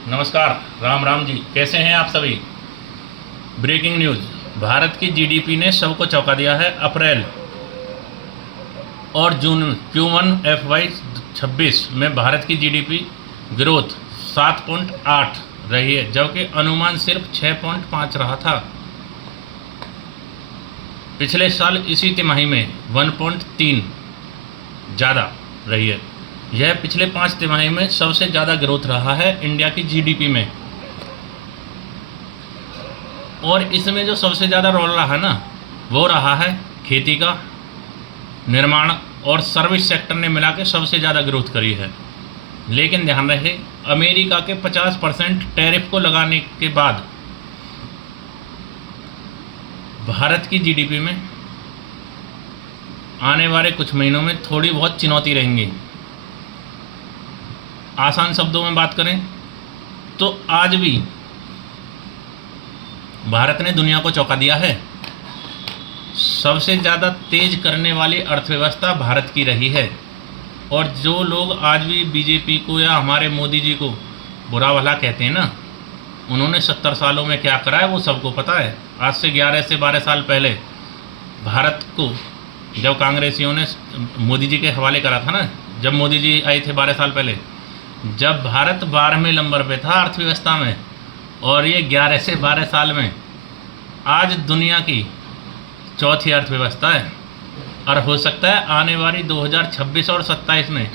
नमस्कार। राम राम जी, कैसे हैं आप सभी। Breaking news. भारत की जीडीपी ने सबको चौंका दिया है। अप्रैल और जून Q1 FY 26 में भारत की जीडीपी ग्रोथ 7.8 रही है, जबकि अनुमान सिर्फ 6.5 रहा था। पिछले साल इसी तिमाही में 1.3 ज़्यादा रही है। यह पिछले 5 तिमाही में सबसे ज़्यादा ग्रोथ रहा है इंडिया की जीडीपी में। और इसमें जो सबसे ज़्यादा रोल रहा है ना, वो रहा है खेती का, निर्माण और सर्विस सेक्टर ने मिला के सबसे ज़्यादा ग्रोथ करी है। लेकिन ध्यान रहे, अमेरिका के 50% टैरिफ को लगाने के बाद भारत की जीडीपी में आने वाले कुछ महीनों में थोड़ी बहुत चुनौती रहेंगी। आसान शब्दों में बात करें तो आज भी भारत ने दुनिया को चौंका दिया है। सबसे ज़्यादा तेज करने वाली अर्थव्यवस्था भारत की रही है। और जो लोग आज भी बीजेपी को या हमारे मोदी जी को बुरा भला कहते हैं ना, उन्होंने 70 सालों में क्या करा है वो सबको पता है। आज से 11 से 12 साल पहले भारत को जब कांग्रेसियों ने मोदी जी के हवाले करा था ना, जब मोदी जी आए थे 12 साल पहले, जब भारत 12वें नंबर पे था अर्थव्यवस्था में, और ये 11 से 12 साल में आज दुनिया की चौथी अर्थव्यवस्था है। और हो सकता है आने वाली 2026 और 27 में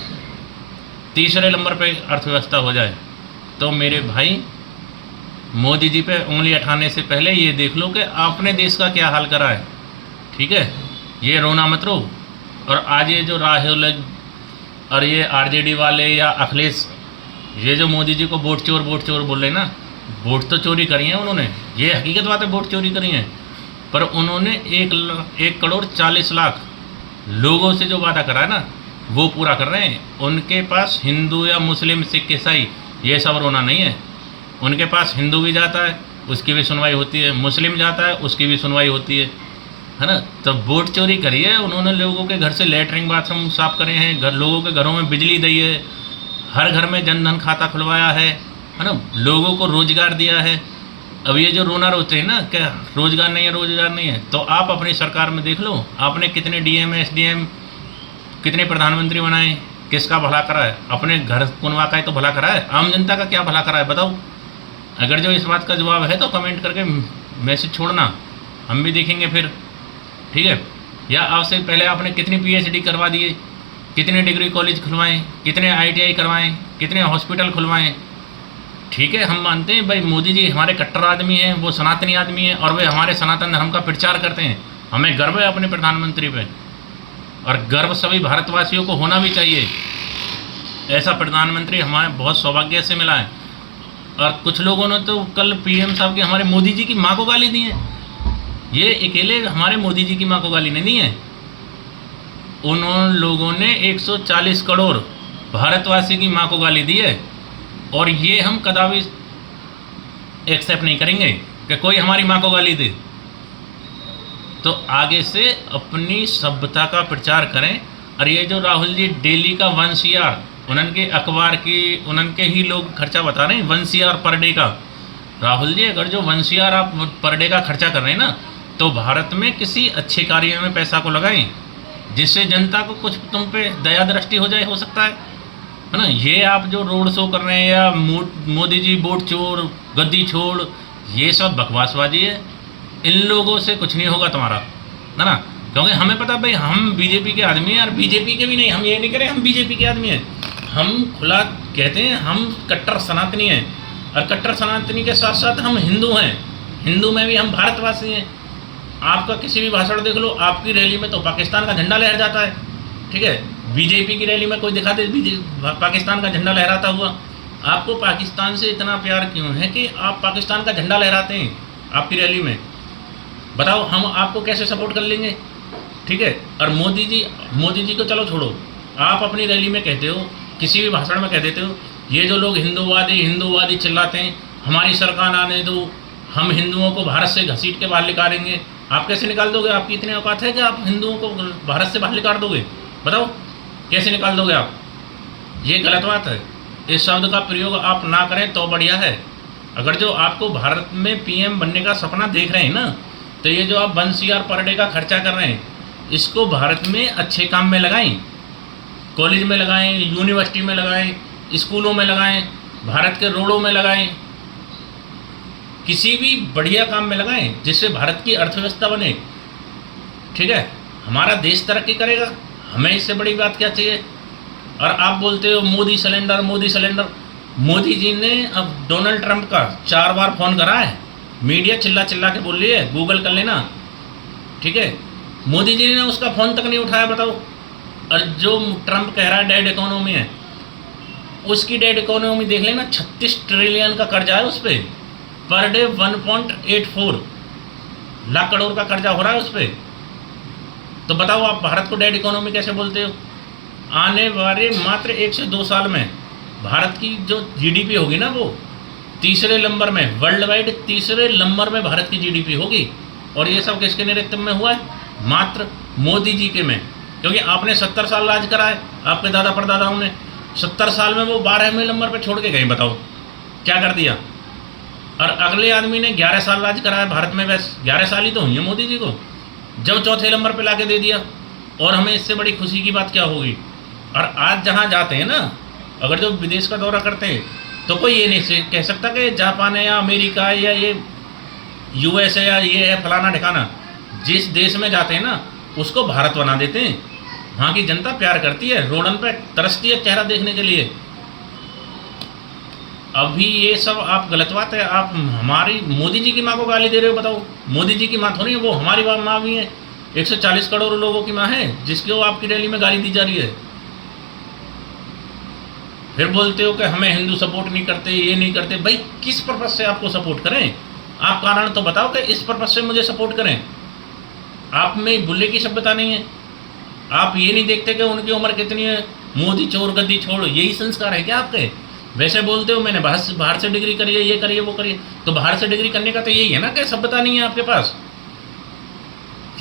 तीसरे नंबर पे अर्थव्यवस्था हो जाए। तो मेरे भाई, मोदी जी पे उंगली उठाने से पहले ये देख लो कि आपने देश का क्या हाल करा है। ठीक है, ये रोना मत रो। और आज ये जो राहुल और ये आरजेडी वाले या अखिलेश, ये जो मोदी जी को वोट चोर बोल रहे हैं ना, वोट तो चोरी करी हैं उन्होंने, ये हकीकत बात है, वोट चोरी करी हैं। पर उन्होंने 1,40,00,000 लोगों से जो वादा करा है ना, वो पूरा कर रहे हैं। उनके पास हिंदू या मुस्लिम, सिख, ईसाई ये सब रोना नहीं है। उनके पास हिंदू भी जाता है, उसकी भी सुनवाई होती है, मुस्लिम जाता है, उसकी भी सुनवाई होती है ना। तो वोट चोरी करी है उन्होंने। लोगों के घर से लेटरिन बाथरूम साफ करे हैं, लोगों के घरों में बिजली दी है, हर घर में जनधन खाता खुलवाया है ना, लोगों को रोजगार दिया है। अब ये जो रोना रोते हैं ना, क्या रोजगार नहीं है, तो आप अपनी सरकार में देख लो, आपने कितने डीएम एसडीएम, कितने प्रधानमंत्री बनाए, किसका भला करा है। अपने घर कुनवा का ही तो भला करा है, आम जनता का क्या भला करा है बताओ। अगर जो इस बात का जवाब है तो कमेंट करके मैसेज छोड़ना, हम भी देखेंगे फिर। ठीक है, या आपसे पहले आपने कितनी पीएचडी करवा दिए, कितने डिग्री कॉलेज खुलवाएं, कितने आईटीआई करवाएं, कितने हॉस्पिटल खुलवाएं। ठीक है, हम मानते हैं भाई मोदी जी हमारे कट्टर आदमी हैं, वो सनातनी आदमी हैं, और वे हमारे सनातन धर्म का प्रचार करते हैं। हमें गर्व है अपने प्रधानमंत्री पे, और गर्व सभी भारतवासियों को होना भी चाहिए। ऐसा प्रधानमंत्री हमारे बहुत सौभाग्य से मिला है। और कुछ लोगों ने तो कल पीएम साहब की, हमारे मोदी जी की माँ को गाली दी है। ये अकेले हमारे मोदी जी की माँ को गाली नहीं दी है, उन लोगों ने 140 करोड़ भारतवासी की माँ को गाली दी है। और ये हम कदापि एक्सेप्ट नहीं करेंगे कि कोई हमारी माँ को गाली दे। तो आगे से अपनी सभ्यता का प्रचार करें। और ये जो राहुल जी डेली का 1 CR, उनके अखबार की उनके ही लोग खर्चा बता रहे हैं 1 CR पर डे का। राहुल जी, अगर जो 1 CR आप पर डे का खर्चा कर रहे हैं ना, तो भारत में किसी अच्छे कार्य में पैसा को लगाएं, जिससे जनता को कुछ तुम पे दया दृष्टि हो जाए, हो सकता है ना। ये आप जो रोड शो कर रहे हैं या मोदी जी वोट चोर, गद्दी छोड़, ये सब बकवासबाजी है। इन लोगों से कुछ नहीं होगा तुम्हारा, है ना। क्योंकि हमें पता भाई, हम बीजेपी के आदमी हैं, और बीजेपी के भी नहीं, हम ये नहीं करें हम बीजेपी के आदमी हैं। हम खुला कहते हैं हम कट्टर सनातनी हैं, और कट्टर सनातनी के साथ साथ हम हिंदू हैं। हिंदू में भी हम भारतवासी हैं। आपका किसी भी भाषण देख लो, आपकी रैली में तो पाकिस्तान का झंडा लहर जाता है। ठीक है, बीजेपी की रैली में कोई दिखा दे पाकिस्तान का झंडा लहराता हुआ। आपको पाकिस्तान से इतना प्यार क्यों है कि आप पाकिस्तान का झंडा लहराते हैं आपकी रैली में? बताओ, हम आपको कैसे सपोर्ट कर लेंगे? ठीक है, और मोदी जी को चलो छोड़ो, आप अपनी रैली में कहते हो, किसी भी भाषण में कह देते हो, ये जो लोग हिंदूवादी चिल्लाते हैं, हमारी सरकार आने दो, हम हिंदुओं को भारत से घसीट के बाहर निकालेंगे। आप कैसे निकाल दोगे? आपकी इतनी औकात है कि आप हिंदुओं को भारत से बाहर निकाल दोगे? बताओ कैसे निकाल दोगे आप? ये गलत बात है। इस शब्द का प्रयोग आप ना करें तो बढ़िया है। अगर जो आपको भारत में पीएम बनने का सपना देख रहे हैं ना, तो ये जो आप 1 CR पर डे का खर्चा कर रहे हैं, इसको भारत में अच्छे काम में लगाएं, कॉलेज में लगाएं, यूनिवर्सिटी में लगाएं, स्कूलों में लगाएं, भारत के रोडों में लगाएं, किसी भी बढ़िया काम में लगाएं जिससे भारत की अर्थव्यवस्था बने। ठीक है, हमारा देश तरक्की करेगा, हमें इससे बड़ी बात क्या चाहिए। और आप बोलते हो मोदी सिलेंडर, मोदी सिलेंडर। मोदी जी ने अब डोनाल्ड ट्रंप का 4 बार फ़ोन करा है, मीडिया चिल्ला चिल्ला के बोल रही है, गूगल कर लेना। ठीक है, मोदी जी ने उसका फ़ोन तक नहीं उठाया, बताओ। और जो ट्रंप कह रहा है डेड इकोनॉमी है, उसकी डेड इकोनॉमी देख लेना, 36 ट्रिलियन का कर्जा है उस पर डे 1.84 लाख करोड़ का कर्जा हो रहा है उस पर। तो बताओ आप भारत को डेड इकोनॉमी कैसे बोलते हो। आने वाले मात्र 1 से 2 साल में भारत की जो जीडीपी होगी ना, वो तीसरे नंबर में, वर्ल्ड वाइड तीसरे नंबर में भारत की जीडीपी होगी। और ये सब किसके नेतृत्व में हुआ है? मात्र मोदी जी के में। क्योंकि आपने 70 साल राज करा है, आपके दादा परदादाओं ने 70 साल में वो 12वें नंबर पर छोड़ के गए, बताओ क्या कर दिया। और अगले आदमी ने 11 साल राज करा है भारत में, बस 11 साल ही तो हुई है मोदी जी को, जब चौथे नंबर पे लाके दे दिया। और हमें इससे बड़ी खुशी की बात क्या होगी। और आज जहाँ जाते हैं ना, अगर जो विदेश का दौरा करते हैं, तो कोई ये नहीं कह सकता कि जापान है या अमेरिका है या ये US है या ये है फलाना ठिकाना। जिस देश में जाते हैं ना, उसको भारत बना देते हैं। वहाँ की जनता प्यार करती है, रोडन पे तरसती है चेहरा देखने के लिए। अभी ये सब आप गलत बात है। आप हमारी मोदी जी की माँ को गाली दे रहे हो, बताओ। मोदी जी की माँ थोड़ी है, वो हमारी माँ भी है। 140 करोड़ लोगों की माँ है, जिसको आपकी रैली में गाली दी जा रही है। फिर बोलते हो कि हमें हिंदू सपोर्ट नहीं करते, ये नहीं करते। भाई किस पर्पज से आपको सपोर्ट करें? आप कारण तो बताओ कि इस पर्पज से मुझे सपोर्ट करें। आप में बुल्ले की सभ्यता नहीं है। आप ये नहीं देखते कि उनकी उम्र कितनी है। मोदी चोर गद्दी छोड़, यही संस्कार है क्या आपके? वैसे बोलते हो मैंने बाहर से डिग्री करी है, ये करिए वो करिए। तो बाहर से डिग्री करने का तो यही है ना कि सभ्यता नहीं है आपके पास।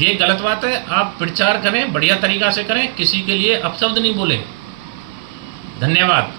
ये गलत बात है। आप प्रचार करें, बढ़िया तरीका से करें, किसी के लिए अपशब्द नहीं बोले। धन्यवाद।